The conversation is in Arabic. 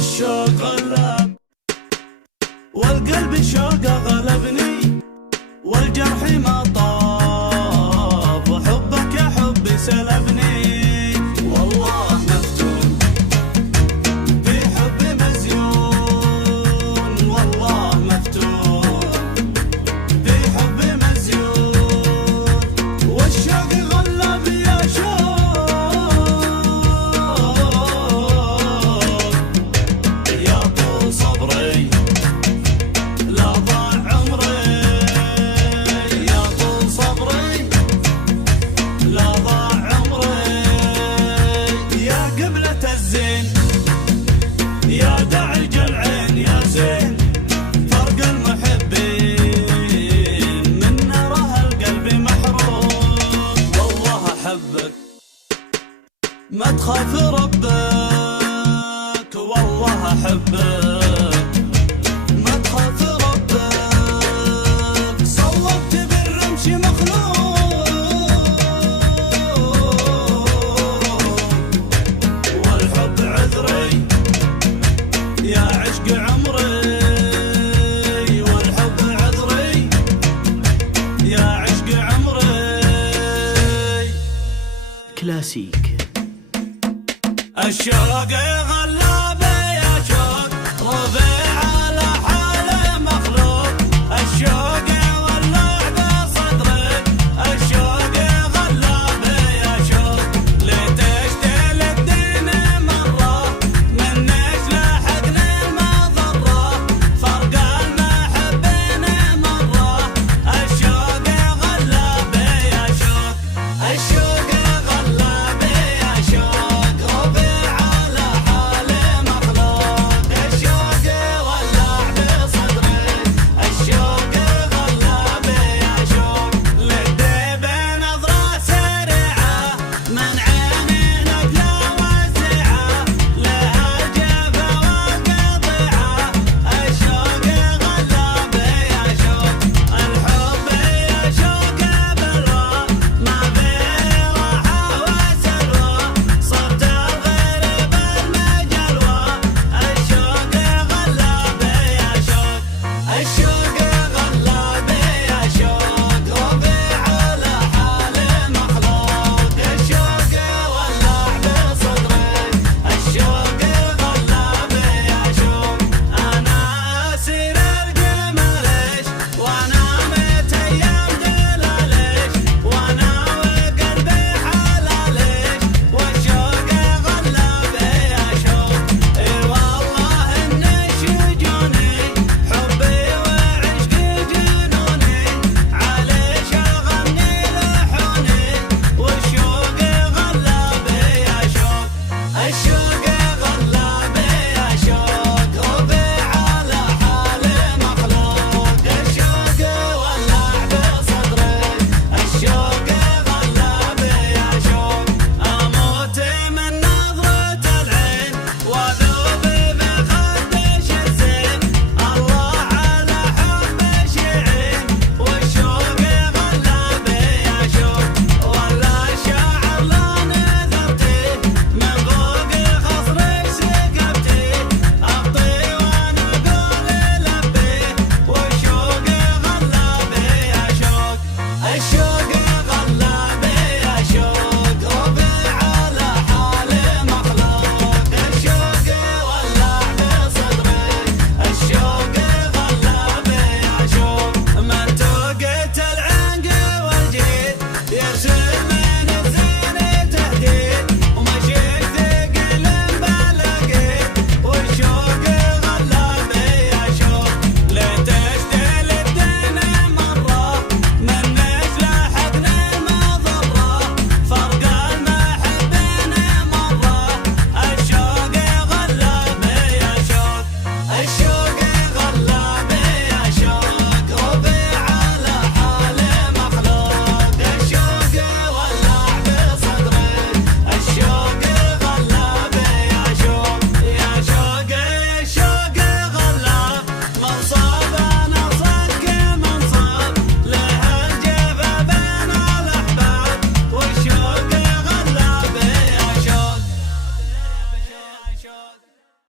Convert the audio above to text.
الشوق غلب والقلب شوقه غلبني، والجرح ما طاب وحبك يا حبي سلبني. والله مفتون في حبي مزيون، والله مفتون في حبي مزيون، والشوق غلب يا شوق يا طول صبري لا ضاع عمري، يا طول صبري لا ضاع عمري، يا قبلة الزين يا داعج العين يا زين، فرق المحبين من ناره القلب محروم. والله أحبك ما تخاف ربك، والله أحبك ما تخاف ربك، صوبت بالرمش مخلوق، والحب عذري يا عشق عمري، والحب عذري يا عشق عمري. كلاسيك. الشوق